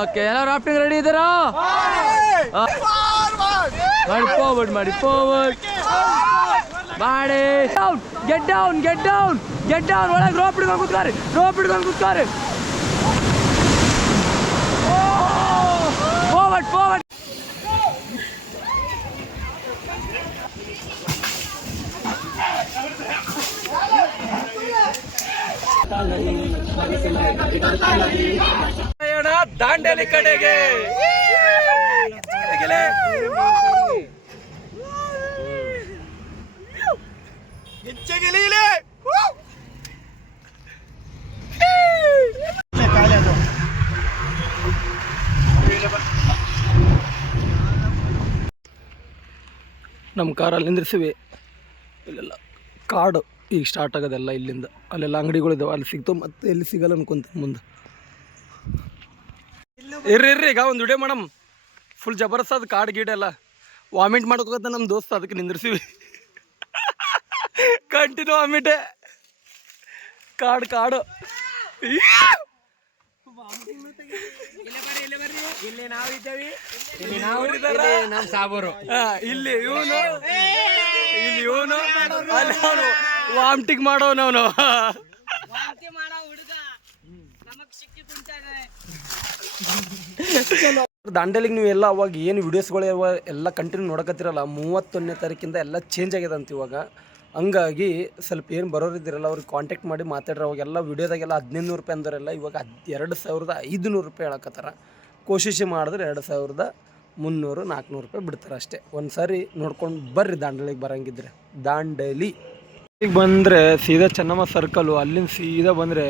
Okay, ಎಲ್ಲ rafting ready ಇದ್ದೀರಾ? ಮಾಡಿ ಫಾರ್ವರ್ಡ್ ಮಾಡಿ. ಗೆಟ್ ಡೌನ್ ಒಳಗೆ ರೋಪ್ ಹಿಡ್ಕೊಂಡು ಕೂತ್ಕಾರಿ. ಫಾರ್ವರ್ಡ್. ದಾಂಡೇಲಿ ಕಡೆಗೆ ನಮ್ಮ ಕಾರಲ್ಲಿ ನಿಂದ್ರಿಸಿವಿ. ಇಲ್ಲೆಲ್ಲ ಕಾಡು ಈಗ ಸ್ಟಾರ್ಟ್ ಆಗೋದೆಲ್ಲ ಇಲ್ಲಿಂದ. ಅಲ್ಲೆಲ್ಲ ಅಂಗಡಿಗಳಿದ್ದಾವೆ, ಅಲ್ಲಿ ಸಿಗ್ತಾವೆ, ಮತ್ತೆ ಎಲ್ಲಿ ಸಿಗಲ್ಲ ಅನ್ಕೊಂತ ಮುಂದೆ. ಇರ್ರಿ ಈಗ ಒಂದು ವಿಡಿಯೋ ಮಾಡಮ್. ಫುಲ್ ಜಬರ್ದಸ್ತ್ ಅದು ಕಾಡು ಗೀಡೆಲ್ಲ. ವಾಮಿಟ್ ಮಾಡ್ಕೋತ ನಮ್ಮ ದೋಸ್ತ, ಅದಕ್ಕೆ ನಿಂದ್ರಿಸಿವಿ. ಕಂಟಿನ್ಯೂ ವಾಮಿಟೇ. ಕಾಡು ಇಲ್ಲಿ ನಾವಿದ್ದೇವೆ. ಇಲ್ಲಿ ಇವನು ಅಲ್ಲಿ ಅವನು ವಾಮಿಟಿಂಗ್ ಮಾಡೋನವನು. ದಾಂಡೇಲಿಗೆ ನೀವು ಎಲ್ಲ ಅವಾಗ ಏನು ವಿಡಿಯೋಸ್ಗಳು ಎಲ್ಲ ಕಂಟಿನ್ಯೂ ನೋಡಕತ್ತಿರಲ್ಲ. 31ನೇ ತಾರೀಕಿಂದ ಎಲ್ಲ ಚೇಂಜ್ ಆಗ್ಯದಂತ ಇವಾಗ. ಹಂಗಾಗಿ ಸ್ವಲ್ಪ ಏನು ಬರೋರಿದ್ದೀರಲ್ಲ ಅವ್ರಿಗೆ ಕಾಂಟ್ಯಾಕ್ಟ್ ಮಾಡಿ ಮಾತಾಡ್ರಿ. ಅವಾಗೆಲ್ಲ ವಿಡಿಯೋದಾಗೆಲ್ಲ 1500 ರೂಪಾಯಿ ಅಂದವರೆಲ್ಲ ಇವಾಗ 2500 ರೂಪಾಯಿ ಹೇಳಕತ್ತಾರ. ಕೋಶಿಶಿ ಮಾಡಿದ್ರೆ 2300-400 ರೂಪಾಯಿ ಬಿಡ್ತಾರೆ ಅಷ್ಟೇ. ಒಂದು ಸಾರಿ ನೋಡ್ಕೊಂಡು ಬರ್ರಿ ದಾಂಡೇಲಿಗೆ ಬರೋಂಗಿದ್ರೆ. ದಾಂಡೇಲಿ ಈಗ ಬಂದರೆ ಸೀದಾ ಚೆನ್ನಮ್ಮ ಸರ್ಕಲ್ಲು, ಅಲ್ಲಿಂದ ಸೀದಾ ಬಂದರೆ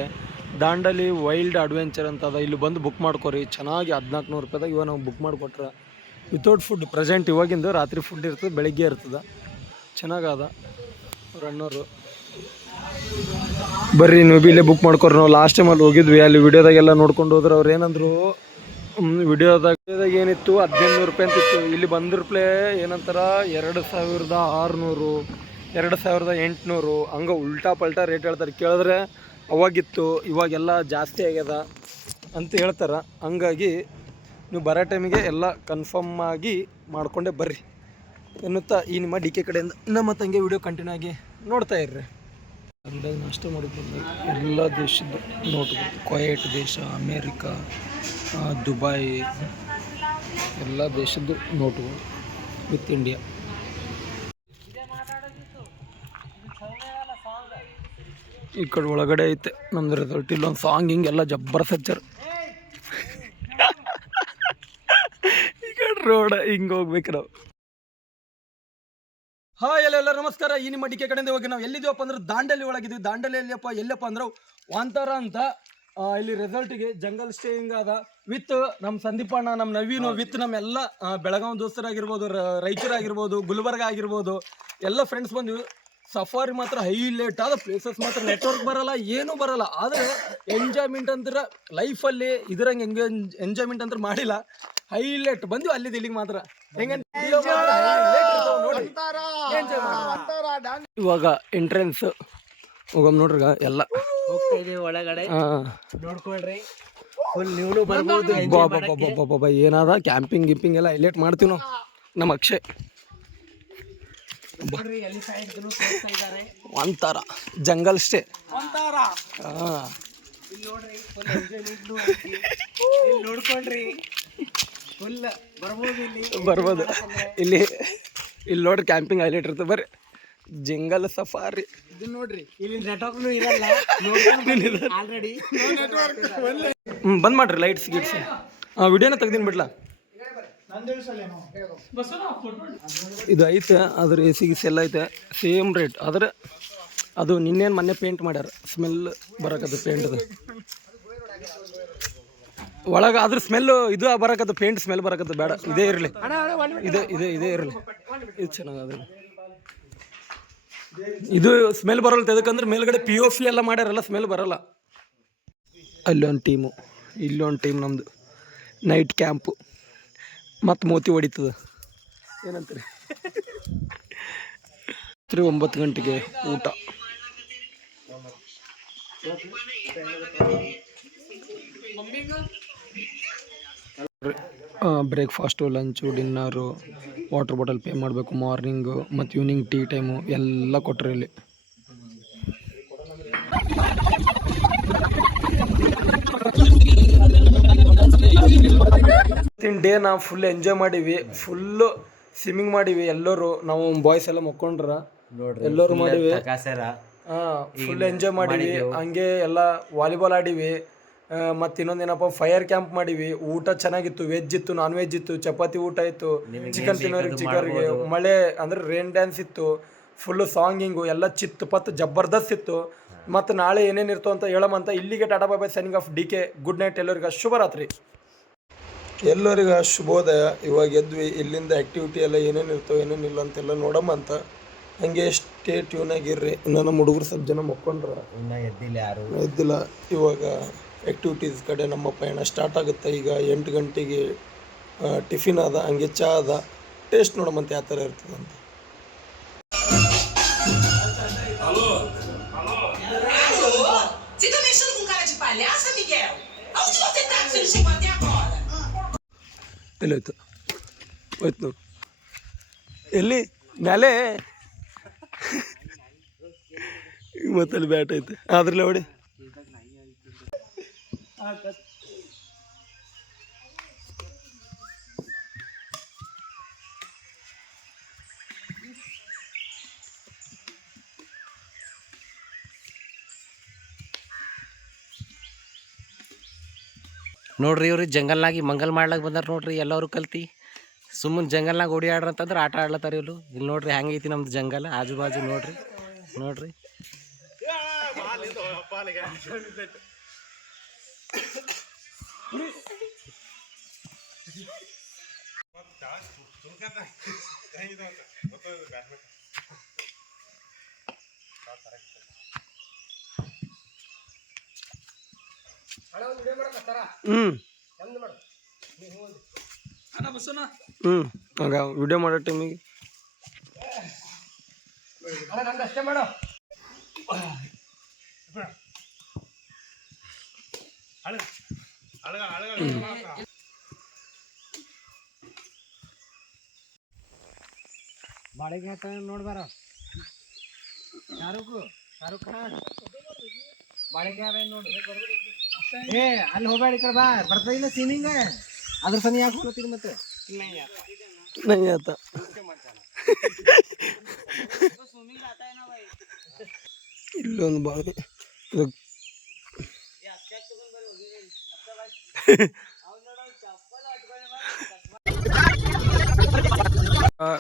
ದಾಂಡೇಲಿ ವೈಲ್ಡ್ ಅಡ್ವೆಂಚರ್ ಅಂತ ಅದ. ಇಲ್ಲಿ ಬಂದು ಬುಕ್ ಮಾಡ್ಕೊರಿ. ಚೆನ್ನಾಗಿ 1400 ರೂಪಾಯಿದಾಗ ಇವಾಗ ನಾವು ಬುಕ್ ಮಾಡಿಕೊಟ್ರೆ ವಿತೌಟ್ ಫುಡ್. ಪ್ರೆಸೆಂಟ್ ಇವಾಗಿಂದು ರಾತ್ರಿ ಫುಡ್ ಇರ್ತದೆ, ಬೆಳಗ್ಗೆ ಇರ್ತದೆ. ಚೆನ್ನಾಗದ ರನ್ನರು. ಬರ್ರಿ ನೀವು ಬಿ ಇಲ್ಲೇ ಬುಕ್ ಮಾಡ್ಕೊರಿ. ನಾವು ಲಾಸ್ಟ್ ಟೈಮ್ ಅಲ್ಲಿ ಹೋಗಿದ್ವಿ, ಅಲ್ಲಿ ವಿಡಿಯೋದಾಗೆಲ್ಲ ನೋಡ್ಕೊಂಡು ಹೋದ್ರೆ ಅವ್ರು ಏನಂದ್ರು, ವಿಡಿಯೋದಾಗ ಏನಿತ್ತು 1500 ರೂಪಾಯಿ ಅಂತಿತ್ತು. ಇಲ್ಲಿ ಬಂದಿರ್ಪ್ಲೇ ಏನಂತಾರ 2600, 2800 ಹಂಗೆ ಉಲ್ಟಾ ಪಲ್ಟಾ ರೇಟ್ ಹೇಳ್ತಾರೆ. ಕೇಳಿದ್ರೆ ಅವಾಗಿತ್ತು ಇವಾಗೆಲ್ಲ ಜಾಸ್ತಿ ಆಗ್ಯದ ಅಂತ ಹೇಳ್ತಾರೆ. ಹಂಗಾಗಿ ನೀವು ಬರೋ ಟೈಮಿಗೆ ಎಲ್ಲ ಕನ್ಫರ್ಮ್ ಆಗಿ ಮಾಡಿಕೊಂಡೇ ಬರ್ರಿ ಎನ್ನುತ್ತಾ ಈ ನಿಮ್ಮ ಡಿ ಕೆ ಕಡೆಯಿಂದ ನಮ್ಮ ತಂಗೆ ವಿಡಿಯೋ ಕಂಟಿನ್ಯೂ ಆಗಿ ನೋಡ್ತಾ ಇರ್ರಿ. ಅಂದಾಜು ನಾಷ್ಟ ಮಾಡಿಕೊಂಡು ಎಲ್ಲ ದೇಶದ್ದು ನೋಟ್ಗಳು, ಕುವೈಟ್ ದೇಶ, ಅಮೇರಿಕಾ, ದುಬೈ, ಎಲ್ಲ ದೇಶದ್ದು ನೋಟುಗಳು ವಿತ್ ಇಂಡಿಯಾ. ಈ ಕಡೆ ಒಳಗಡೆ ಐತೆ ನಮ್ದು ರೆಸಾರ್ಟ್. ಇಲ್ಲೊಂದು ಸಾಂಗ್ ಹಿಂಗೆಲ್ಲ ಜಬ್ಬರ್ ಸಚ್ಚರ್. ಈ ಕಡೆ ರೋಡ್ ಹಿಂಗೆ ಹೋಗ್ಬೇಕು ನಾವು. ಹಾಯ್ ಎಲ್ಲ ನಮಸ್ಕಾರ. ಈ ನಿಮ್ಮ ಡಿ ಕೆ ಕಡೆಯಿಂದ ಹೋಗಿ ನಾವು ಎಲ್ಲಿದ್ದೀವಪ್ಪ ಅಂದ್ರೆ ದಾಂಡೇಲಿ ಒಳಗಿದ್ವಿ. ದಾಂಡೇಲಿ ಎಲ್ಲಪ್ಪ ಅಂದ್ರೆ ವಾಂತಾರ ಅಂತ. ಇಲ್ಲಿ ರೆಸಾರ್ಟಿಗೆ ಜಂಗಲ್ ಸ್ಟೇಯಿಂಗ್ ಅದ ವಿತ್ ನಮ್ಮ ಸಂದೀಪಣ್ಣ, ನಮ್ಮ ನವೀನು, ವಿತ್ ನಮ್ಮೆಲ್ಲ ಬೆಳಗಾವಿ ದೋಸ್ತರಾಗಿರ್ಬೋದು, ರಾಯಚೂರಾಗಿರ್ಬೋದು, ಗುಲ್ಬರ್ಗ ಆಗಿರ್ಬೋದು, ಎಲ್ಲ ಫ್ರೆಂಡ್ಸ್ ಬಂದ್ವಿ. ಸಫಾರಿ ಮಾತ್ರ ಹೈಲೈಟ್ ಆದ ಪ್ಲೇಸಸ್. ಮಾತ್ರ ನೆಟ್ವರ್ಕ್ ಬರಲ್ಲ, ಏನೂ ಬರಲ್ಲ, ಆದರೆ ಎಂಜಾಯ್ಮೆಂಟ್ ಅಂದ್ರೆ ಲೈಫಲ್ಲಿ ಇದ್ರಂಗೆ ಎಂಜಾಯ್ಮೆಂಟ್ ಅಂದ್ರೆ ಮಾಡಿಲ್ಲ. ಹೈಲೈಟ್ ಬಂದ್ವಿ ಅಲ್ಲಿದ್ದು ಇಲ್ಲಿಗೆ ಮಾತ್ರ. ಇವಾಗ ಎಂಟ್ರೆನ್ಸ್ ಹೋಗಮ್ ನೋಡ್ರಿ. ಎಲ್ಲ ಒಳಗಡೆ ನೋಡ್ಕೊಳ್ರಿ. ಏನಾದ ಕ್ಯಾಂಪಿಂಗ್ ಎಲ್ಲ ಹೈಲೈಟ್ ಮಾಡ್ತೀವಿ ನಾವು. ನಮ್ಮ ಅಕ್ಷಯ್ ಒಂಥರ ಜಂಗಲ್ ಸ್ಟೇ. ಬರ್ಬೋದು ಇಲ್ಲಿ ನೋಡ್ರಿ, ಕ್ಯಾಂಪಿಂಗ್ ಹೈಲೈಟ್ ಇರ್ತದೆ. ಬರ್ರಿ ಜಂಗಲ್ ಸಫಾರಿ. ಇದು ನೋಡ್ರಿ, ಇಲ್ಲಿ ನೆಟ್ವರ್ಕ್ ಇರಲ್ಲ. ಆಲ್ರೆಡಿ ಬಂದ್ ಮಾಡ್ರಿ ಲೈಟ್ಸ್ ಗಿಟ್ಸ್. ವಿಡಿಯೋನ ತೆಗ್ದಿನ್ ಬಿಡ್ಲಾ. ಇದು ಐತೆ, ಅದ್ರ AC ಎಲ್ಲ ಐತೆ, ಸೇಮ್ ರೇಟ್. ಆದರೆ ಅದು ನಿನ್ನೇನು ಮೊನ್ನೆ ಪೇಂಟ್ ಮಾಡ್ಯಾರ, ಸ್ಮೆಲ್ ಬರಕದು ಪೇಂಟ್ದು ಒಳಗೆ. ಅದ್ರ ಸ್ಮೆಲ್ಲು ಇದು ಬರಕದು, ಪೇಂಟ್ ಸ್ಮೆಲ್ ಬರಕದು. ಬೇಡ, ಇದೇ ಇರಲಿ, ಇದೇ ಇರಲಿ. ಇದು ಚೆನ್ನಾಗದ. ಇದು ಸ್ಮೆಲ್ ಬರಲ್ಲ. ಎದಕ್ಕಂದ್ರೆ ಮೇಲ್ಗಡೆ POP ಎಲ್ಲ ಮಾಡ್ಯಾರಲ್ಲ, ಸ್ಮೆಲ್ ಬರಲ್ಲ. ಅಲ್ಲೊಂದು ಟೀಮು, ಇಲ್ಲೊಂದು ಟೀಮ್ ನಮ್ಮದು. ನೈಟ್ ಕ್ಯಾಂಪು ಮತ್ತು ಮೋತಿ ಹೊಡಿತದ. ಏನಂತೀರಿ? 9 ಗಂಟೆಗೆ ಊಟ. Breakfast, lunch, dinner, water bottle pay ಮಾಡಬೇಕು, ಮಾರ್ನಿಂಗು ಮತ್ತು ಈವ್ನಿಂಗ್ ಟೀ ಟೈಮು ಎಲ್ಲ ಕೊಟ್ಟರೆ ಇಲ್ಲಿ. ಡೇ ನಾವು ಫುಲ್ ಎಂಜಾಯ್ ಮಾಡೀವಿ, ಫುಲ್ಲು ಸ್ವಿಮ್ಮಿಂಗ್ ಮಾಡೀವಿ ಎಲ್ಲರೂ. ನಾವು ಬಾಯ್ಸ್ ಎಲ್ಲ ಮಕ್ಕೊಂಡ್ರ ಎಲ್ಲರೂ ಮಾಡೀವಿ. ಫುಲ್ ಎಂಜಾಯ್ ಮಾಡೀವಿ. ಹಂಗೆ ಎಲ್ಲ ವಾಲಿಬಾಲ್ ಆಡೀವಿ. ಮತ್ತು ಇನ್ನೊಂದೇನಪ್ಪ, ಫೈರ್ ಕ್ಯಾಂಪ್ ಮಾಡೀವಿ. ಊಟ ಚೆನ್ನಾಗಿತ್ತು, ವೆಜ್ ಇತ್ತು, ನಾನ್ ವೆಜ್ ಇತ್ತು, ಚಪಾತಿ ಊಟ ಇತ್ತು, ಚಿಕನ್ ತಿನ್ನೋರಿಗೆ ಚಿಕನ್ಗೆ, ಮಳೆ ಅಂದರೆ ರೇನ್ ಡ್ಯಾನ್ಸ್ ಇತ್ತು, ಫುಲ್ಲು ಸಾಂಗಿಂಗು ಎಲ್ಲ ಚಿತ್ತು ಪತ್ತು ಜಬರ್ದಸ್ತ್ ಇತ್ತು. ಮತ್ತು ನಾಳೆ ಏನೇನು ಇರ್ತೋ ಅಂತ ಹೇಳಮಂತ. ಇಲ್ಲಿಗೆ ಟಾಟಾ bye bye, signing off DK. Good night ಎಲ್ಲರಿಗೆ, ಶುಭರಾತ್ರಿ ಎಲ್ಲರಿಗೆ, ಶುಭೋದಯ. ಇವಾಗ ಎದ್ವಿ. ಇಲ್ಲಿಂದ ಆ್ಯಕ್ಟಿವಿಟಿ ಎಲ್ಲ ಏನೇನು ಇರ್ತವೆ ಏನೇನಿಲ್ಲ ಅಂತೆಲ್ಲ ನೋಡಮ್ಮ ಅಂತ. ಹಂಗೆ ಸ್ಟೇ ಟ್ಯೂನ್ ಆಗಿರ್ರಿ. ನಮ್ಮ ಹುಡುಗರು ಸ್ವಲ್ಪ ಜನ ಮಕ್ಕೊಂಡ್ರ, ಎದ್ದಿಲ್ಲ. ಇವಾಗ ಆ್ಯಕ್ಟಿವಿಟೀಸ್ ಕಡೆ ನಮ್ಮ ಪಯಣ ಸ್ಟಾರ್ಟ್ ಆಗುತ್ತೆ. ಈಗ 8 ಗಂಟೆಗೆ ಟಿಫಿನ್ ಅದ, ಹಂಗೆ ಚಹಾ ಅದ. ಟೇಸ್ಟ್ ನೋಡಮ್ಮಂತ ಯಾವ ಥರ ಇರ್ತದೆ ಅಂತ. ಎಲ್ಲೋಯ್ತು ಹೋಯ್ತು ನಾವು ಎಲ್ಲಿ ಮ್ಯಾಲೆ ಮತ್ತಲ್ಲಿ ಬ್ಯಾಟ್ ಐತೆ ಅದ್ರಲ್ಲೇ ಹೊಡಿ. ನೋಡ್ರಿ ಇವ್ರು ಜಂಗಲ್ನಾಗಿ ಮಂಗಲ್ ಮಾಡ್ಲಾಕ ಬಂದಾರ ನೋಡ್ರಿ. ಎಲ್ಲರೂ ಕಲ್ತಿ ಸುಮ್ಮನೆ ಜಂಗಲ್ನಾಗ ಓಡಿಯಾಡ್ರ ಅಂತಂದ್ರೆ ಆಟ ಆಡ್ಲತ್ತಾರ ಇವ್ರು. ಇಲ್ಲಿ ನೋಡ್ರಿ ಹೆಂಗೈತಿ ನಮ್ದು ಜಂಗಲ್, ಆಜು ಬಾಜು ನೋಡ್ರಿ ನೋಡ್ರಿ. ಆಗ ವಿಡಿಯೋ ಮಾಡೋ ಟೈಮಿಗೆ ಬಾಳೆಗೆ ನೋಡ್ಬಾರ ಶಾರುಖ್ ಖಾನ್ ಬಾಳೆಗೆ ನೋಡಿ. ಏ ಅಲ್ಲಿ ಹೋಗ್ಬೇಡ, ಈ ಕಡೆ ಬಾ. ಬರ್ತದಿಲ್ಲ ಸ್ವಿಮ್ಮಿಂಗ್, ಅದ್ರ ಸನಿ ಯಾಕೆ ಹೋಗ್ತೀರಿ ಮತ್ತೆ? नहीं आता ಇಲ್ಲೊಂದು ಬಾವಿ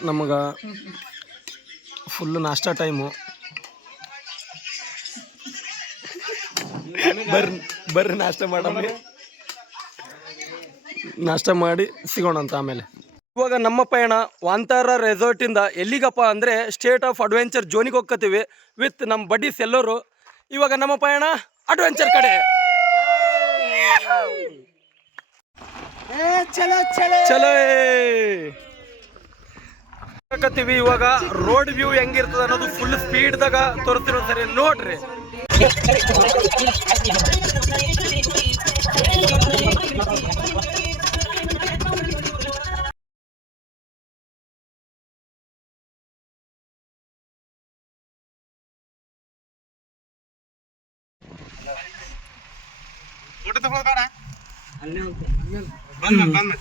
ನಮಗ ಫುಲ್ ನಾಷ್ಟಾ ಟೈಮು. ಬರ್ರಿ ನಾಷ್ಟ ಮಾಡಮ್ಮ. ನಾಷ್ಟ ಮಾಡಿ ಸಿಗೋಣ ಅಂತ ಆಮೇಲೆ. ಇವಾಗ ನಮ್ಮ ಪಯಣ ವಾಂತಾರ ರೆಸಾರ್ಟಿಂದ ಎಲ್ಲಿಗಪ್ಪ ಅಂದರೆ ಸ್ಟೇಟ್ ಆಫ್ ಅಡ್ವೆಂಚರ್ ಝೋನಿಗೆ ಹೋಗ್ಕತ್ತೀವಿ ವಿತ್ ನಮ್ಮ ಬಡ್ಡೀಸ್ ಎಲ್ಲರೂ. ಇವಾಗ ನಮ್ಮ ಪಯಣ ಅಡ್ವೆಂಚರ್ ಕಡೆ. ಚಲೋ ಹೋಗಕತ್ತೀವಿ. ಇವಾಗ ರೋಡ್ ವ್ಯೂ ಹೆಂಗಿರ್ತದ ಅನ್ನೋದು ಫುಲ್ ಸ್ಪೀಡ್ದಾಗ ತೋರಿಸ್ತಿರೋ ಸರಿ ನೋಡ್ರಿ.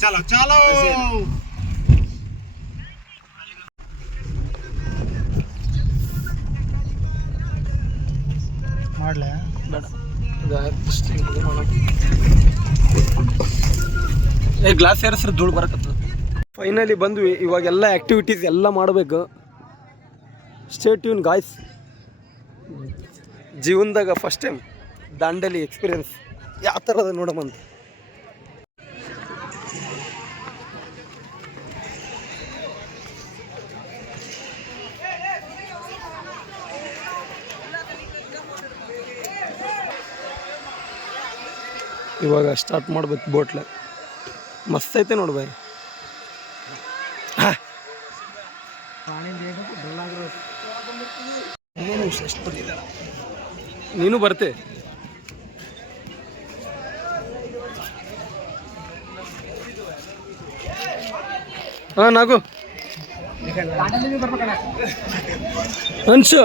चलो चलो ಮಾಡ್ಲಾ ಗ್ಲಾಸ್ ಸೇರಿಸ್ರೆ ಧೂಳು ಬರಕತ್ತದ. ಫೈನಲಿ ಬಂದ್ವಿ. ಇವಾಗೆಲ್ಲ ಆ್ಯಕ್ಟಿವಿಟೀಸ್ ಎಲ್ಲ ಮಾಡಬೇಕು. Stay tune guys. ಜೀವನದಾಗ ಫಸ್ಟ್ ಟೈಮ್ ದಾಂಡೇಲಿ ಎಕ್ಸ್ಪೀರಿಯನ್ಸ್ ಯಾವ ಥರ ಅದ ನೋಡಮ್ಮಂತ. ಇವಾಗ ಸ್ಟಾರ್ಟ್ ಮಾಡ್ಬೇಕು ಬೋಟ್ಲೆ. ಮಸ್ತ್ ಐತೆ ನೋಡಿ ಬಾಯ್. ನೀನು ಬರ್ತೆ ಹಾಂ ನಾಗು ಅನ್ಸು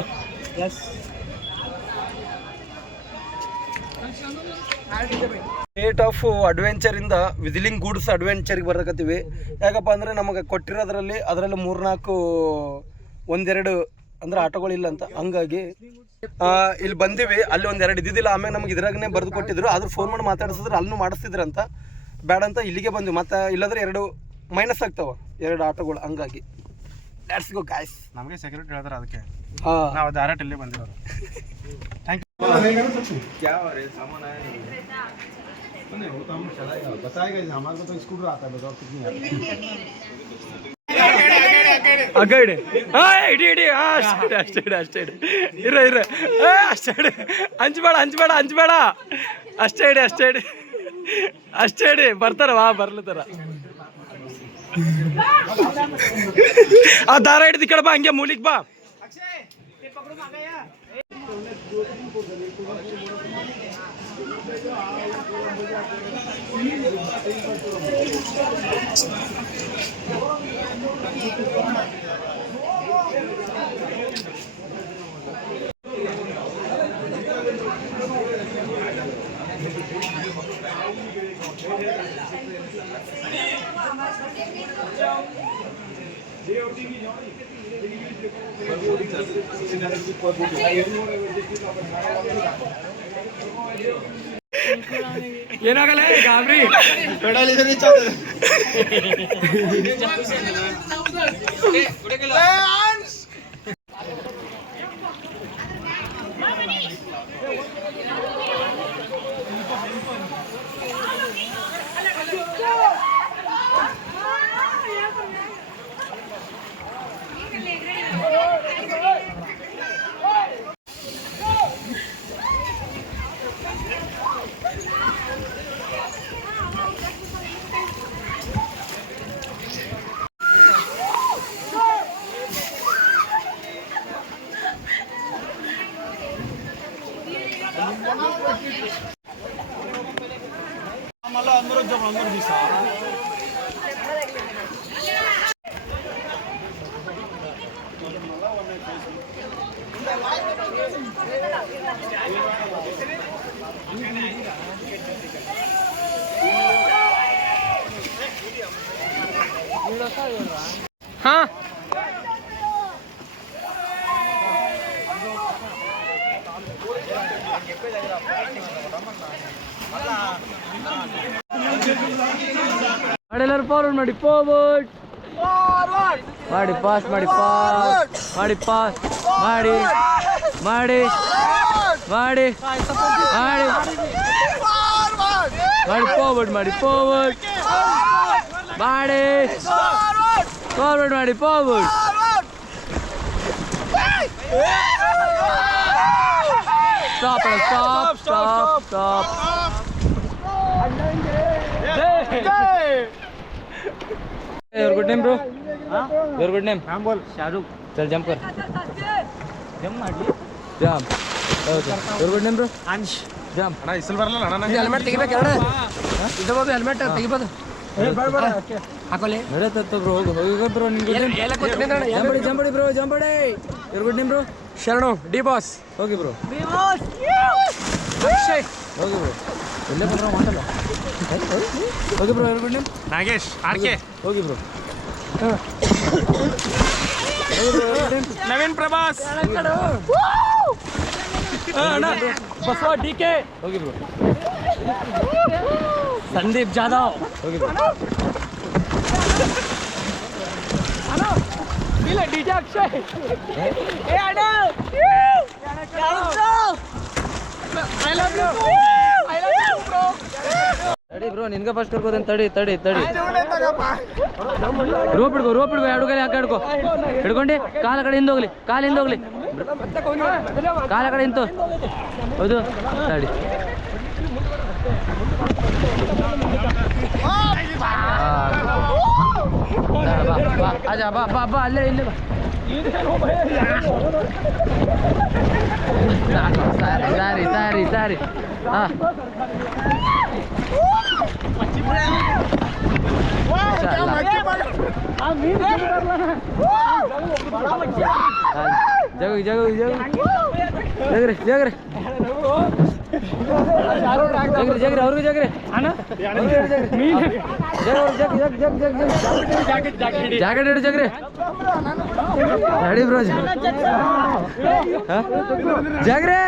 ಸ್ಟೇಟ್ ಆಫ್ ಅಡ್ವೆಂಚರಿಂದ ವಿಜಿಲಿಂಗ್ ಗೂಡ್ಸ್ ಅಡ್ವೆಂಚರ್ಗೆ ಬರಕತ್ತೀವಿ. ಯಾಕಪ್ಪ ಅಂದರೆ ನಮಗೆ ಕೊಟ್ಟಿರೋದ್ರಲ್ಲಿ ಅದರಲ್ಲಿ 3-4 ಒಂದೆರಡು ಅಂದ್ರೆ ಆಟೋಗಳಿಲ್ಲ ಅಂತ, ಹಂಗಾಗಿ ಇಲ್ಲಿ ಬಂದೀವಿ. ಅಲ್ಲಿ ಒಂದೆರಡು ಇದ್ದಿದ್ದಿಲ್ಲ, ಆಮೇಲೆ ನಮ್ಗೆ ಇದ್ರಾಗನೇ ಬರೆದು ಕೊಟ್ಟಿದ್ರು. ಆದ್ರೂ ಫೋನ್ ಮಾಡಿ ಮಾತಾಡಿಸಿದ್ರೆ ಅಲ್ಲೂ ಮಾಡಿಸ್ತಿದ್ರಂತ, ಬೇಡ ಅಂತ ಇಲ್ಲಿಗೆ ಬಂದ್ವಿ. ಮತ್ತು ಇಲ್ಲಾಂದ್ರೆ 2 ಮೈನಸ್ ಆಗ್ತಾವ 2 ಆಟೋಗಳು, ಹಂಗಾಗಿ ಲೆಟ್ಸ್ ಗೋ ಗಾಯ್ಸ್. ನಮಗೆ ಸೆಕ್ಯೂರಿಟಿ ಹೇಳ್ತಾರೆ ಅದಕ್ಕೆ ಹಾಂ ನಾವು ಡೈರೆಕ್ಟ್ ಇಲ್ಲೇ ಬಂದಿರೋದು. Thank you. क्या हो रहा है सामान आया नहीं वो तो हम चलाएगा बताएगा हमारे को तो स्कूटर आता है बताओ कितनी ಅಗೈಡೆ ಇಡಿ ಇಡಿ ಅಷ್ಟೇ ಇರ ಅಷ್ಟೇ ಹಂಚ್ಬೇಡ ಅಷ್ಟೇ ಇಡಿ ಬರ್ತಾರ ಬರ್ಲತ್ತಾರ. ಆ ದಾರ ಹಿಡಿದು ಈ ಕಡೆ ಬಾ, ಹಂಗೆ ಮೂಲಿಗೆ ಬಾ. ಏನಾಗಲ್ಲ ಗಾಬ್ರಿ आम्हाला अंदर दिसा ಹಾ ಎಲ್ಲರೂ ಫಾರ್ವರ್ಡ್ ಮಾಡಿ, ಫಾರ್ವರ್ಡ್ ಮಾಡಿ, ಪಾಸ್ ಮಾಡಿ, ಮಾಡಿ ಪಾಸ್ ಮಾಡಿ ಮಾಡಿ ಮಾಡಿ ಮಾಡಿ ಮಾಡಿ ಫಾರ್ವರ್ಡ್ ಮಾಡಿ, ಫಾರ್ವರ್ಡ್ ಮಾಡಿ, ಫಾರ್ವರ್ಡ್ ಮಾಡಿ, forward stop stop stop stop. Your good name, bro? Huh? Your good name? हम बोल शाहरुख. चल jump कर. Jump ಮಾಡಿ. Jump. Okay. Your good name, bro? अंश Jump. ಅಣ್ಣ ಇಸಲ್ ಬರಲ್ಲ ಅಣ್ಣ ಹೆಲ್ಮೆಟ್ ತೆಗಿಬೇಕು ಎರಡು ಇದು ಬಾಬು ಹೆಲ್ಮೆಟ್ ತೆಗಿಬೋದು ಹಾಕೊಳ್ಳಿ ನಡೆಯುತ್ತೆ ಬ್ರೋ, ಹೋಗಿ ಬ್ರೋ. ನಿನ್ಗೆ ಜಂಪ್ ಮಾಡಿ ಬ್ರೋ, ಜಂಪ್ ಮಾಡಿ. Your good name, bro? Sharanu D boss ಹೋಗಿ ಬ್ರೋ, ಅಕ್ಷಯ್ ಹೋಗಿ ಬ್ರೋ. ಎಲ್ಲೇ ಬ್ರೋ ಮಾಡಲ್ಲ. ಹೋಗಿ bro. Your good name? Nagesh RK ಹೋಗಿ bro. Naveen Prabhas Basava D K ಹೋಗಿ ಬ್ರೋ. ಸಂದೀಪ್ ಜಾಧವ್ ಹೋಗಿ ಬ್ರೋ. ಇಲ್ಲ ಡಿಜೆ ಅಕ್ಷಯ್ ತಡಿ ಬ್ರೋ, ನಿನ್ಗೆ ಫಸ್ಟ್ ಕರ್ಕೋದೇನು. ತಡಿ ತಡಿ ತಡಿ. ರೋಪ್ ಹಿಡ್ಕೋ, ರೋಪ್ ಹಿಡ್ಕೋ, ಎರಡು ಕಡೆ ಹಾಕಿ ಹಿಡ್ಕೋ. ಹಿಡ್ಕೊಂಡು ಕಾಲ ಕಡೆ ಹಿಂದೋಗ್ಲಿ, ಕಾಲ ಹಿಂದೋಗ್ಲಿ, ಕಾಲ ಕಡೆ ಹಿಂತು. ಹೌದು ತಡಿ. ಬಾ ಅಜಾ, ಬಾ ಬಾ ಬಾ, ಅಲ್ಲೇ ಇಲ್ಲೇ ಬಾ. ಸಾರಿ ಸಾರಿ ಸಾರಿ. ಹಾಂ ಅವ್ರಿಗೂ ಜಾಗ್ರಿ ಜಾಕೆಟ್ ಇಡು ಜಾಗ್ರಿ ರೆಡಿ ಬ್ರೋ ಜಾಗ್ರೆ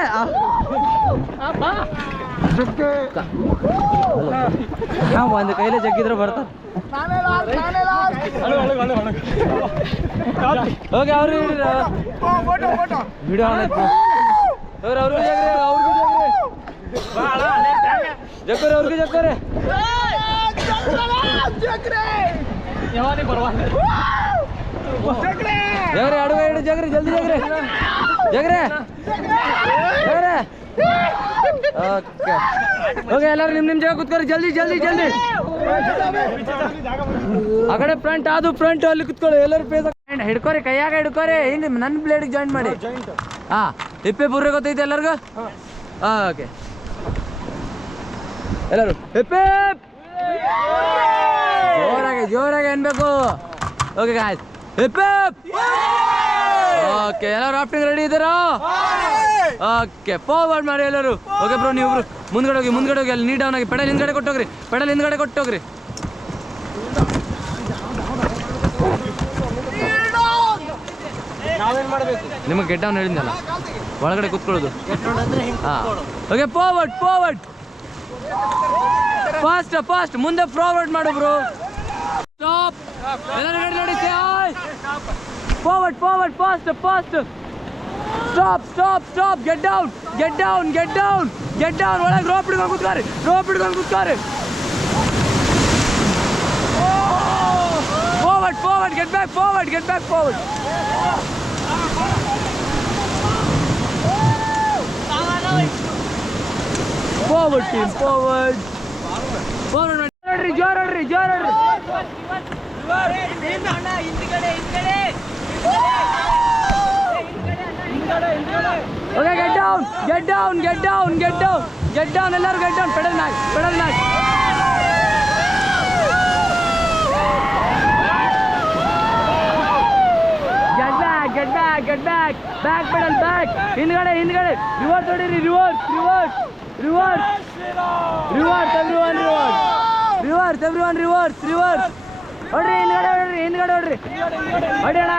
ಒಂದು ಕೈಲೇ ಜಗ್ಗಿದ್ರೆ ಬರ್ತಾರೆ ಹೋಗಿ ಅವ್ರಿಗೆ ವಿಡಿಯೋ ಅವ್ರಿಗೂ ಜಕ್ಕರೆ ಅವ್ರಿಗೆ ಜಕ್ಕರೆ ಜಗ್ರೆ ಅಡುಗೆ ಇಡು ಜಗ್ರಿ ಜಲ್ದಿ ಜಗ್ರೆ ಜಗ್ರೆ ಜಗ್ರೆ ಓಕೆ ಓಕೆ ಎಲ್ಲರೂ ನಿಮ್ಮ ಜಾಗ ಕುತ್ಕೋರಿ ಜಲ್ದಿ ಜಲ್ದಿ ಜಲ್ದಿ ಆ ಕಡೆ ಫ್ರಂಟ್ ಅದು ಫ್ರಂಟ್ ಅಲ್ಲಿ ಕುತ್ಕೊಳ್ಳಿ ಎಲ್ಲರೂ ಪೇಸ್ ಹಿಡ್ಕೋರಿ ಕೈಯಾಗ ಹಿಡ್ಕೋರಿ ಹಿಂಗೆ ನನ್ನ ಬ್ಲೇಡಿಗೆ ಜಾಯಿನ್ ಮಾಡಿ ಹಾಂ ಹಿಪ್ಪೆ ಬುರ್ರೆ ಗೊತ್ತೈತೆ ಎಲ್ಲರಿಗೂ ಓಕೆ ಎಲ್ಲರೂ ಹಿಪ್ಪೆ ಜೋರಾಗಿ ಜೋರಾಗಿ ಅನ್ಬೇಕು ಓಕೆ ಗಾಯ್ಸ್ ಹಿಪ್ಪೆ ಓಕೆ ಎಲ್ಲರೂ ರಾಫ್ಟಿಂಗ್ ರೆಡಿ ಇದ್ದಾರಾ ಓಕೆ ಫಾರ್ವರ್ಡ್ ಮಾಡಿ ಎಲ್ಲರೂ ಓಕೆ ಬ್ರೋ ನೀವು ಮುಂದ್ಗಡೆ ಹೋಗಿ ಅಲ್ಲಿ ನೀ ಡೌನ್ ಆಗಿ ಪೆಡಲ್ ಹಿಂದ್ಗಡೆ ಕೊಟ್ಟೋಗ್ರಿ ನಿಮಗೆ ಗೆಟ್ ಡೌನ್ ಹೇಳಿದ್ನಲ್ಲ ಒಳಗಡೆ ಕೂತ್ಕೊಳ್ಳೋದು ಹಾಂ ಓಕೆ ಫಾರ್ವರ್ಡ್ ಫಾಸ್ಟ್ ಮುಂದೆ ಫಾರ್ವರ್ಡ್ ಮಾಡು ಬ್ರೋ ಸ್ಟಾಪ್ ಎಲ್ಲರೂ ನೋಡಿ forward fast stop get down ಒಳಗೆ ರೋಪ್ ಹಿಡ್ಕೊಂಡು ಕೂತ್ಕಾರಿ forward get back forward team forward ಜೋರಾಡ್ರಿ ಓಕೆ ಗೆಟ್ ಡೌನ್ ಎಲ್ಲರೂ get down paddle match get back paddle back ಹಿಂದ್ಗಡೆ ರಿವರ್ಸ್ ಹೊಡೀರಿ ರಿವರ್ಸ್ ಹೊಡ್ರಿ ಹಿಂದ್ಗಡೆ ಹೊಡ್ರಿ ಹೊಡಿಯೋಣ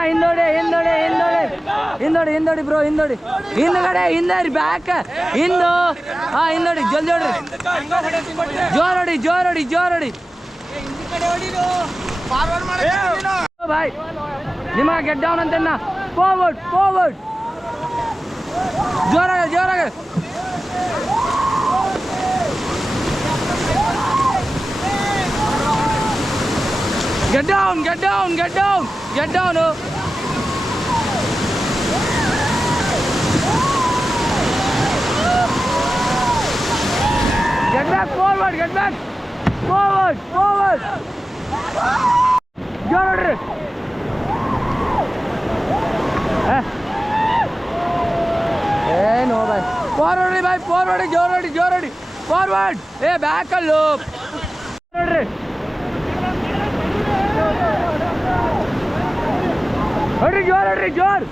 ಹಿಂದೋಡಿ ಬ್ರೋ ಹಿಂದೆ ಬ್ಯಾಕ್ ಹಿಂದೋಡಿ ಜಲ್ದಿ ಹೊಡ್ರಿ ಜೋರೊಡಿ ಬಾಯ್ ನಿಮಗೆ ಗೆಟ್ ಡೌನ್ ಅಂತ ಫಾರ್ವರ್ಡ್ ಜೋರಾಗಿ Get down! Get down! Forward! Get order! No, bhai. Forward! Joradi! Forward! Hey, back a loop! Hurry, Jor!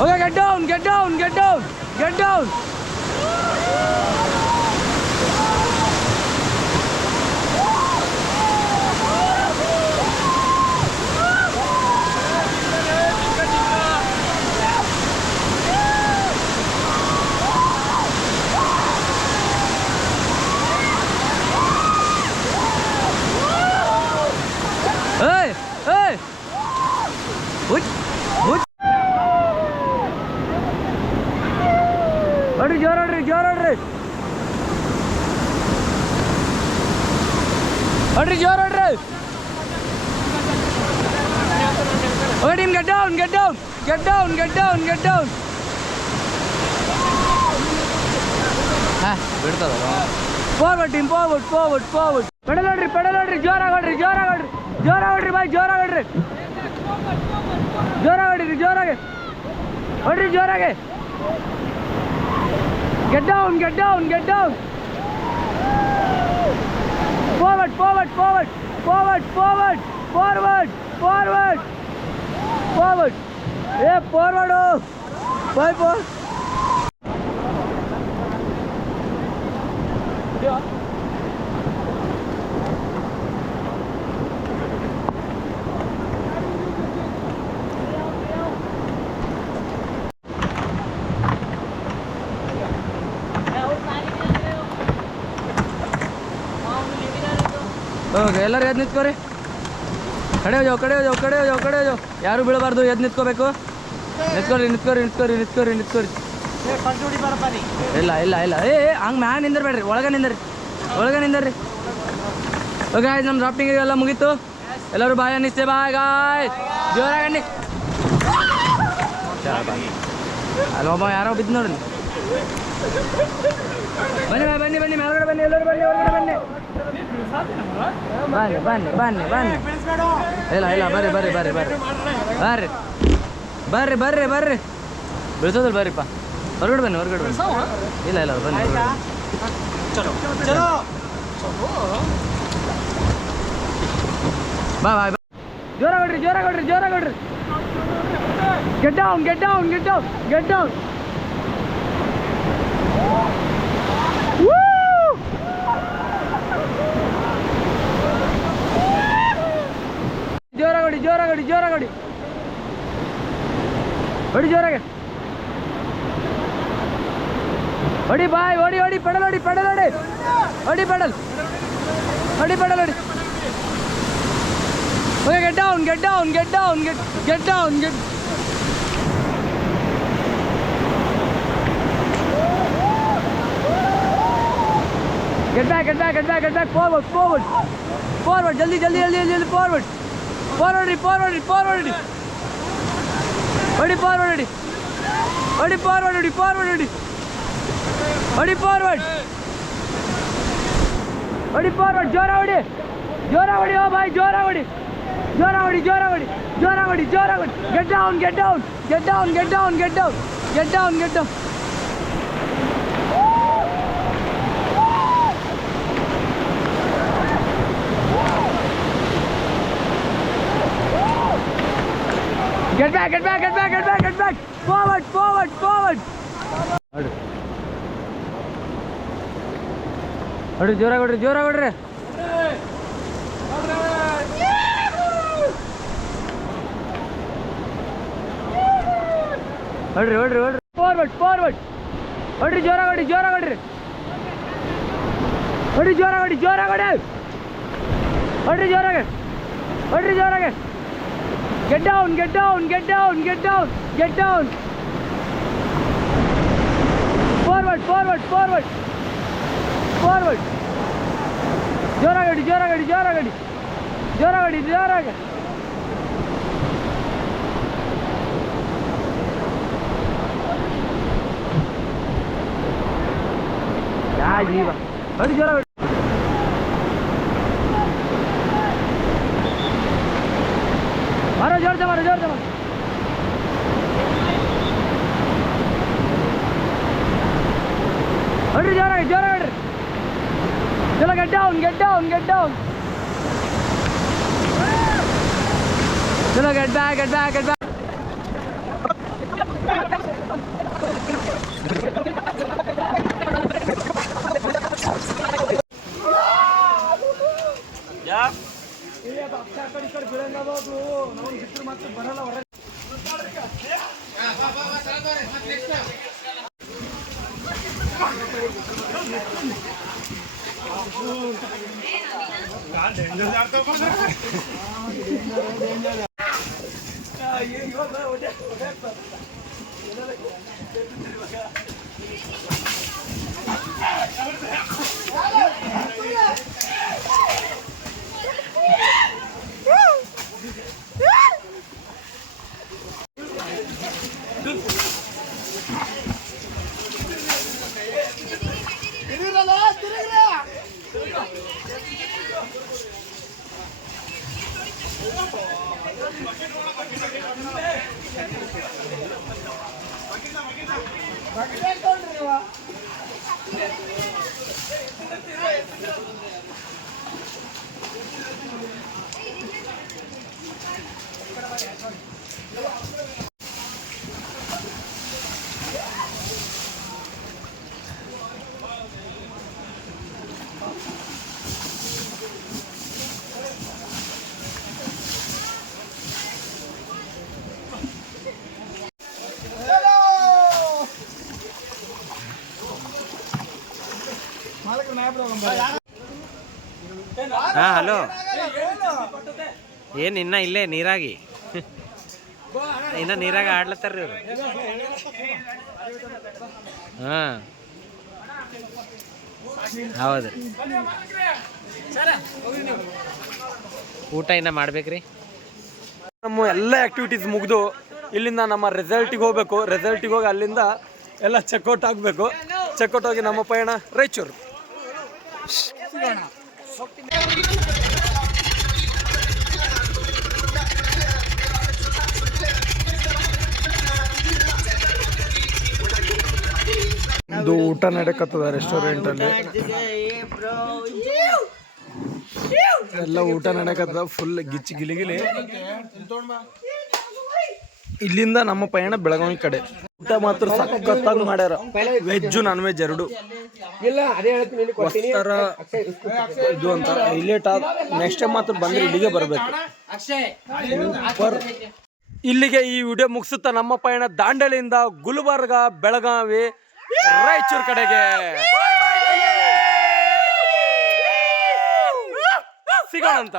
Okay, get down! Hey! What? Hurry, Jor! Okay, team, get down! Forward, team, forward! Pedal ಹೊಡ್ರಿ ಜೋರಾಗಿ ಬಾಯ್ ಜೋರಾಗಿ ಹೊಡ್ರಿ ಜೋರಾಗಿ get down forward ಏ forward ಬಾಯ್ four ಎಲ್ಲರೂ ಎದ್ದು ನಿಂತ್ಕೋರಿ ಕಡೆ ಹೋಜೋ ಕಡೆ ಹೋಜೋ ಕಡೆ ಹೋಜೋ ಕಡೆ ಹೋಜೋ ಯಾರು ಬೀಳಬಾರ್ದು ಎದ್ದು ನಿಂತ್ಕೋಬೇಕು ನಿಂತ್ಕೋರಿ ನಿಂತ್ಕೋರಿ ನಿಂತ್ಕೋರಿ ನಿಂತ್ಕೋರಿ ನಿಂತ್ಕೋರಿ ಇಲ್ಲ ಇಲ್ಲ ಇಲ್ಲ ಹಂಗೆ ಮ್ಯಾಗ ನಿಂದಿರ್ಬೇಡ್ರಿ ಒಳಗೆ ನಿಂದರ್ರಿ ಓಕೆ ಆಯ್ತು ನಮ್ಮ ರಾಫ್ಟಿಂಗ್ ಎಲ್ಲ ಮುಗೀತು ಎಲ್ಲರೂ ಬಾಯ್ ಅನ್ನಿಸ್ತೇ ಬಾಯ್ ಗಾಯ್ ಜೋರಾಗಣ್ಣಿ ಅಲ್ಲೊಬ್ಬ ಯಾರೋ ಬಿದ್ದು ನೋಡ್ರಿ ಬನ್ನಿ ಬನ್ನಿ ಬನ್ನಿ ಮೇಲ್ಗಡೆ ಬನ್ನಿ ಎಲ್ಲರೂ ಬನ್ನಿ ಹೊರಗಡೆ ಬನ್ನಿ ಬನ್ನಿ ಬನ್ನಿ ಬನ್ನಿ ಇಲ್ಲ ಇಲ್ಲ ಬರ್ರಿ ಬರ್ರಿ ಬರ್ರಿ ಬರ್ರಿ ಬರ್ರಿ ಬರ್ರಿ ಬರ್ರಿ ಬರ್ರಿ ಬೀಳ್ಸೋದಿಲ್ಲ ಬರ್ರಿಪ್ಪ ಹೊರಗಡೆ ಬನ್ನಿ ಇಲ್ಲ ಇಲ್ಲ ಬನ್ನಿ ಬಾ ಬಾಯ್ ಜೋರಾಗೊಡ್ರಿ ಜೋರಾಗೊಡ್ರಿ ಜೋರಾಗೊಡ್ರಿ get down get down get down get down ಜೋರಾಗೊಡಿ ಜೋರಾಗೊಡಿ ಜೋರಾಗೊಡಿ ಹೊಡಿ ಜೋರಾಗೆ ಹೊಡಿ ಬಾಯ್ ಹೊಡಿ ಹೊಡಿ ಪೆಡಲ್ ಹೊಡಿ ಪೆಡಲ್ ಹೊಡಿ ಹೊಡಿ ಪೆಡಲ್ ಹೊಡಿ ಪೆಡಲ್ ಹೊಡಿ okay get down get down get down get down get Get back, get back, get back, get back, forward, forward, forward, jaldi, jaldi, jaldi, jaldi, forward, forward, forward, forward, forward, forward, forward, forward, forward, forward, jora hodi, oh bhai, jora hodi, get down, get down, get down, get down, get down, get down, get down. Get back, get back, get back, get back, get back. Forward, forward, forward. Hadi jora godre, jora godre. Hadi, hadi, hadi. Forward, forward. Hadi jora godre, jora godre. Hadi jora godre, jora godre. Hadi jora godre. Hadi jora godre. Get down, get down, get down, get down, get down. Forward, forward, forward, forward. Jora gadi, jora gadi, jora gadi, jora gadi, jora gadi. Ya jiva. Hadi jora gadi. मारो जोर से मारो जोर से मारो हट जोर हट चलो get down get down get down चलो get back get back get back ಹಾಂ ಹಲೋ ಏನು ಇನ್ನ ಇಲ್ಲೇ ನೀರಾಗಿ ಇನ್ನ ನೀರಾಗ ಆಡ್ಲತ್ತಾರ್ರಿ ಇವರು. ಹಾಂ ಹೌದು ಊಟ ಇನ್ನ ಮಾಡ್ಬೇಕ್ರಿ. ನಮ್ಮ ಎಲ್ಲ ಆ್ಯಕ್ಟಿವಿಟೀಸ್ ಮುಗಿದು ಇಲ್ಲಿಂದ ನಮ್ಮ ರೆಸಾರ್ಟಿಗೆ ಹೋಗ್ಬೇಕು. ರೆಸಾರ್ಟಿಗೆ ಹೋಗಿ ಅಲ್ಲಿಂದ ಎಲ್ಲ ಚೆಕ್ಔಟ್ ಆಗಬೇಕು. ಚೆಕ್ಔಟ್ ಹೋಗಿ ನಮ್ಮ ಪಯಣ ರಾಯಚೂರು. ಇದು ಊಟ ನಡೆಕತ್ತದ ರೆಸ್ಟೋರೆಂಟಲ್ಲಿ. ಎಲ್ಲ ಊಟ ನಡೆಕತ್ತದ ಫುಲ್ ಗಿಚ್ಚಿ ಗಿಲಿಗಿಲಿ. ಇಲ್ಲಿಂದ ನಮ್ಮ ಪಯಣ ಬೆಳಗಾವಿ ಕಡೆ. ಊಟ ಮಾತ್ರ ಸಖತ್ತಾಗಿ ಮಾಡ್ಯಾರ, ವೆಜ್ಜು ನಾನ್ ವೆಜ್ ಎರಡು. ವಸ್ತರ ಇದು ಅಂತ ಹೈಲೈಟ್ ಆದ. ನೆಕ್ಸ್ಟ್ ಟೈಮ್ ಮಾತ್ರ ಬಂದ್ರೆ ಇಲ್ಲಿಗೆ ಬರ್ಬೇಕು. ಇಲ್ಲಿಗೆ ಈ ವಿಡಿಯೋ ಮುಗಿಸುತ್ತಾ ನಮ್ಮ ಪಯಣ ದಾಂಡೇಲಿಯಿಂದ ಗುಲ್ಬರ್ಗ, ಬೆಳಗಾವಿ, ರಾಯಚೂರು ಕಡೆಗೆ. ಸಿಗೋಣ ಅಂತ.